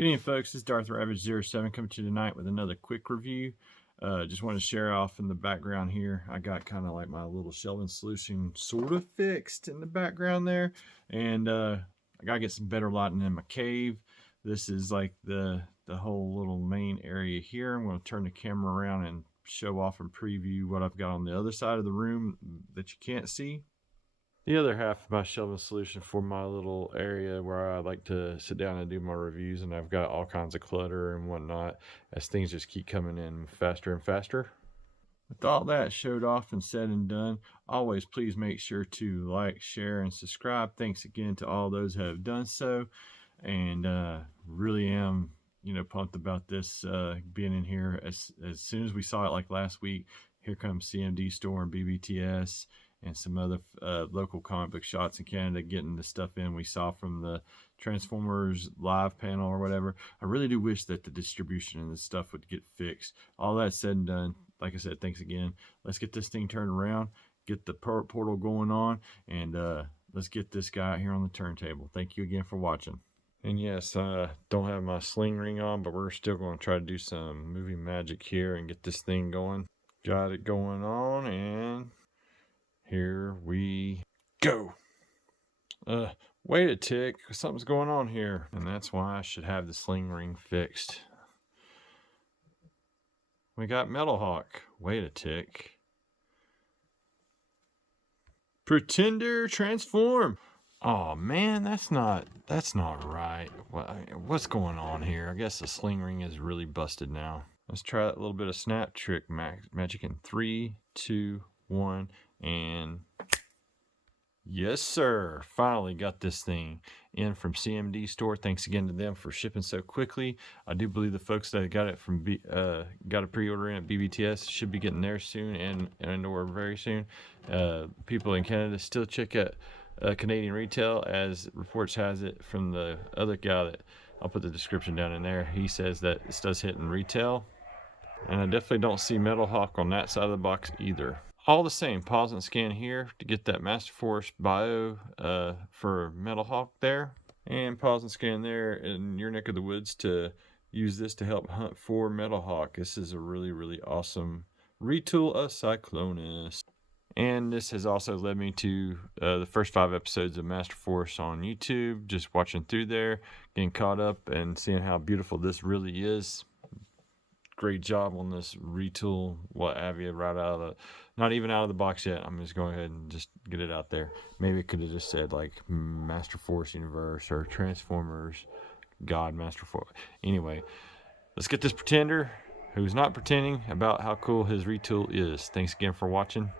Good evening, folks. This is Darth Ravage07 coming to you tonight with another quick review. Just want to share off in the background here. I got kind of like my little shelving solution sort of fixed in the background there. And I got to get some better lighting in my cave. This is like the whole little main area here. I'm going to turn the camera around and show off and preview what I've got on the other side of the room that you can't see. The other half of my shelving solution for my little area where I like to sit down and do my reviews, and I've got all kinds of clutter and whatnot as things just keep coming in faster and faster. With all that showed off and said and done, always please make sure to like, share, and subscribe. Thanks again to all those who have done so, and really am pumped about this being in here. As soon as we saw it like last week, here comes CMD Store and BBTS and some other local comic book shots in Canada getting the stuff in we saw from the Transformers live panel or whatever. I really do wish that the distribution and this stuff would get fixed. All that said and done, like I said, thanks again. Let's get this thing turned around, get the portal going on, and let's get this guy out here on the turntable. Thank you again for watching. And yes, I don't have my sling ring on, but we're still going to try to do some movie magic here and get this thing going. Got it going on, and here we go. Wait a tick, something's going on here, and that's why I should have the sling ring fixed. We got Metalhawk. Wait a tick. Pretender transform. Oh man, that's not right. What's going on here? I guess the sling ring is really busted now. Let's try a little bit of snap trick magic in 3, 2, 1, and yes sir, finally got this thing in from CMD Store. Thanks again to them for shipping so quickly. I do believe the folks that got it from got a pre-order in at BBTS should be getting there soon and or very soon. People in Canada still check at Canadian retail, as reports has it from the other guy that I'll put the description down in there. He says that this does hit in retail, and I definitely don't see Metalhawk on that side of the box either. All the same, pause and scan here to get that Master Force bio for Metalhawk there, and pause and scan there in your neck of the woods to use this to help hunt for Metalhawk. This is a really awesome retool of Cyclonus. And this has also led me to the first 5 episodes of Master Force on YouTube, just watching through there, getting caught up and seeing how beautiful this really is. Great job on this retool, what have you, right out of the, not even out of the box yet. I'm just going ahead and just get it out there. Maybe it could have just said like Master Force Universe or Transformers God Master Force. Anyway, let's get this pretender who's not pretending about how cool his retool is. Thanks again for watching.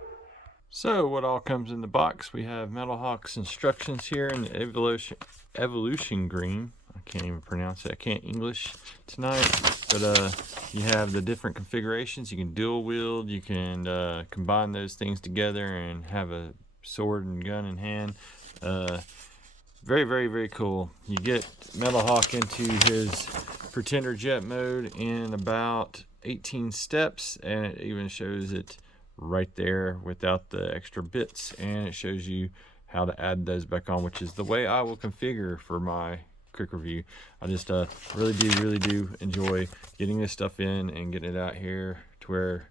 So what all comes in the box? We have Metalhawk's instructions here in the evolution green. I can't even pronounce it. I can't English tonight. But you have the different configurations. You can dual wield. You can combine those things together and have a sword and gun in hand. Very cool. You get Metalhawk into his Pretender Jet mode in about 18 steps, and it even shows it right there without the extra bits, and it shows you how to add those back on, which is the way I will configure for my quick review. I just really do enjoy getting this stuff in and getting it out here to where,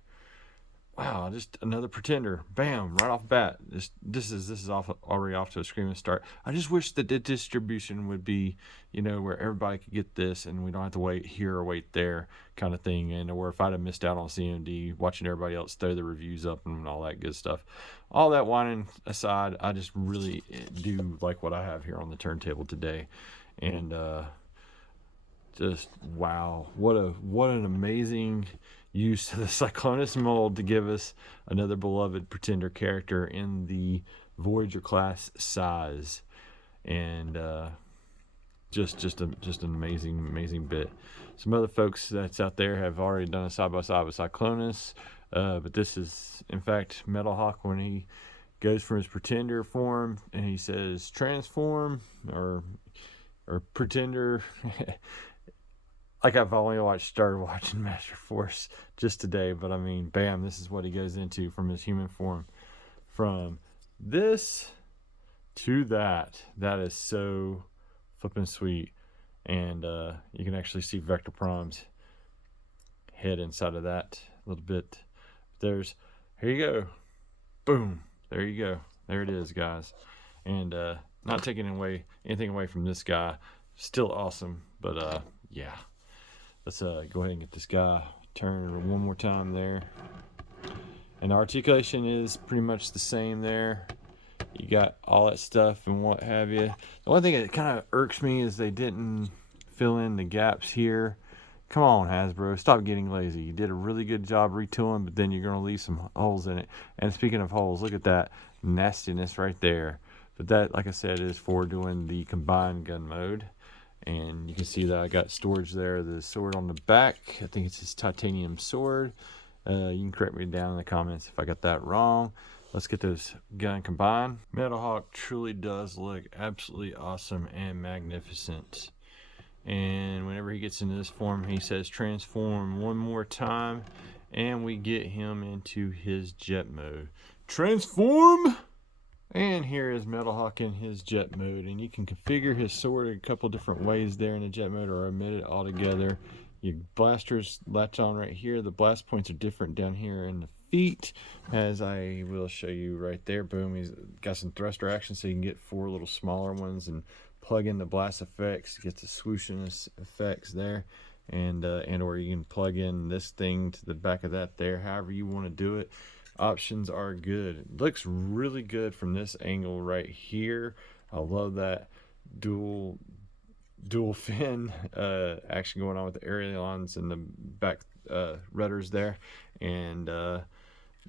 wow, just another Pretender, bam, right off the bat. This is already off to a screaming start. I just wish that the distribution would be, where everybody could get this and we don't have to wait here or wait there kind of thing. And or if I'd have missed out on CMD, watching everybody else throw the reviews up and all that good stuff. All that whining aside, I just really do like what I have here on the turntable today. And just wow, what an amazing use of the Cyclonus mold to give us another beloved Pretender character in the Voyager class size. And just an amazing bit. Some other folks that's out there have already done a side-by-side with Cyclonus, but this is in fact Metalhawk when he goes from his Pretender form and he says transform or Pretender. Like I've only started watching Master Force just today, but I mean, bam, this is what he goes into from his human form. From this to that. That is so flippin' sweet. and you can actually see Vector Prime's head inside of that a little bit. Here you go, boom, there you go, there it is, guys. And not taking anything away from this guy, still awesome, but yeah, let's go ahead and get this guy turned one more time there. And the articulation is pretty much the same there. You got all that stuff and what have you. The one thing that kind of irks me is they didn't fill in the gaps here. Come on, Hasbro, stop getting lazy. You did a really good job retooling, but then you're going to leave some holes in it. And speaking of holes, look at that nastiness right there. But that, like I said, is for doing the combined gun mode. And you can see that I got storage there. The sword on the back, I think it's his titanium sword. You can correct me down in the comments if I got that wrong. Let's get those gun combined. Metalhawk truly does look absolutely awesome and magnificent. And whenever he gets into this form, he says transform one more time, and we get him into his jet mode. Transform! And here is Metalhawk in his jet mode, and you can configure his sword a couple different ways there in the jet mode, or omit it altogether. Your blasters latch on right here. The blast points are different down here in the feet, as I will show you right there. Boom, he's got some thruster action, so you can get 4 little smaller ones and plug in the blast effects to get the swooshiness effects there, and or you can plug in this thing to the back of that there, however you want to do it. Options are good. It looks really good from this angle right here. I love that dual fin action going on with the ailerons and the back rudders there, and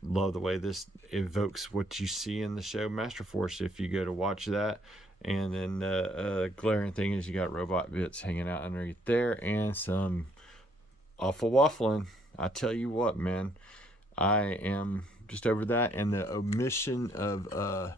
love the way this evokes what you see in the show Master Force if you go to watch that. And then glaring thing is you got robot bits hanging out underneath there, and some awful waffling. I tell you what, man, I am just over that. And the omission of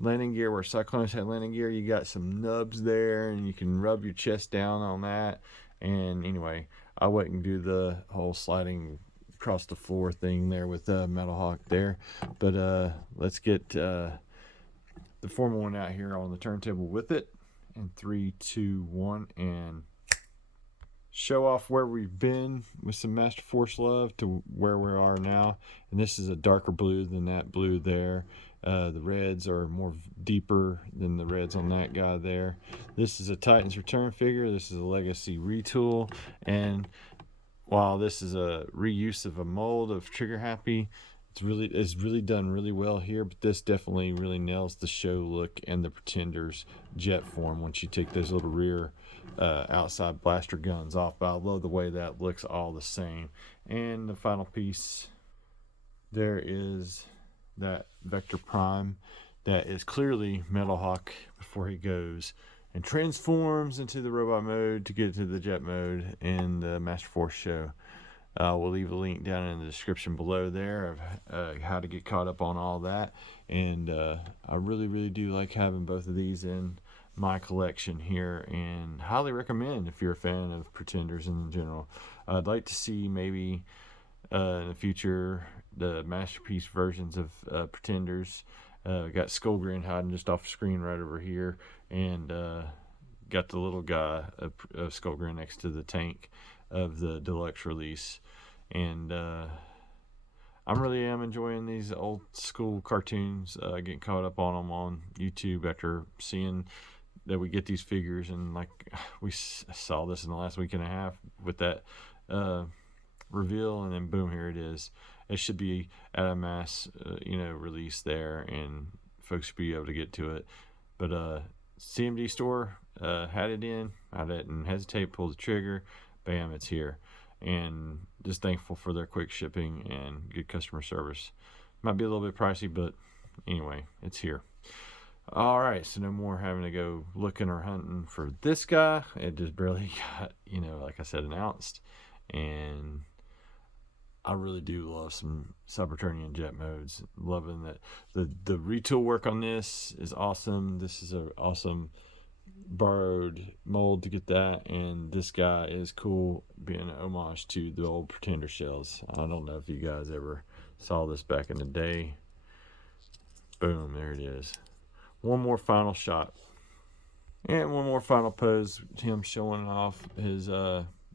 landing gear, where Cyclones had landing gear, you got some nubs there, and you can rub your chest down on that. And anyway, I wouldn't do the whole sliding across the floor thing there with Metalhawk there, but let's get the formal one out here on the turntable with it. And 3, 2, 1, and show off where we've been with some Master Force love to where we are now. And this is a darker blue than that blue there. The reds are more deeper than the reds on that guy there. This is a Titan's Return figure. This is a Legacy retool, and while this is a reuse of a mold of Trigger Happy, it's really done really well here. But this definitely really nails the show look and the Pretender's jet form once you take those little rear outside blaster guns off. But I love the way that looks all the same. And the final piece, there is that Vector Prime that is clearly Metalhawk before he goes and transforms into the robot mode to get to the jet mode in the Master Force show. We'll leave a link down in the description below there of how to get caught up on all that. And I really do like having both of these in my collection here, and highly recommend if you're a fan of Pretenders in general. I'd like to see maybe in the future the masterpiece versions of Pretenders. Got Skullgrin hiding just off the screen right over here, and got the little guy of Skullgrin next to the tank of the deluxe release. And I really am enjoying these old school cartoons, getting caught up on them on YouTube after seeing that we get these figures. And like we saw this in the last week and a half with that reveal, and then boom, here it is. It should be at a mass release there, and folks should be able to get to it. But CMD Store had it in. I didn't hesitate, pulled the trigger, bam, it's here. And just thankful for their quick shipping and good customer service. Might be a little bit pricey, but anyway, it's here. All right, so no more having to go looking or hunting for this guy. It just barely got, like I said, announced. And I really do love some Cyberturnian jet modes. Loving that the retool work on this is awesome. This is an awesome borrowed mold to get that, and this guy is cool, being an homage to the old Pretender shells. I don't know if you guys ever saw this back in the day. Boom, there it is. One more final shot. And one more final pose, him showing off his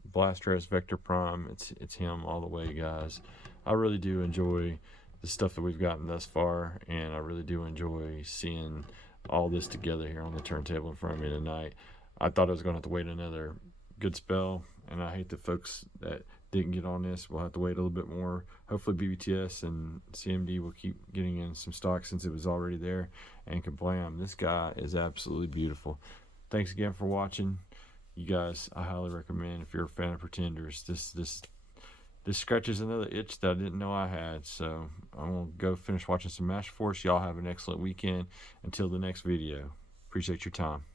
Blastress Vector Prime. It's him all the way, guys. I really do enjoy the stuff that we've gotten thus far, and I really do enjoy seeing all this together here on the turntable in front of me tonight. I thought I was going to have to wait another good spell, and I hate the folks that didn't get on this. We'll have to wait a little bit more. Hopefully BBTS and CMD will keep getting in some stock since it was already there. And kablam, this guy is absolutely beautiful. Thanks again for watching. You guys, I highly recommend if you're a fan of Pretenders. This scratches another itch that I didn't know I had. So I'm going to go finish watching some Master Force. Y'all have an excellent weekend. Until the next video. Appreciate your time.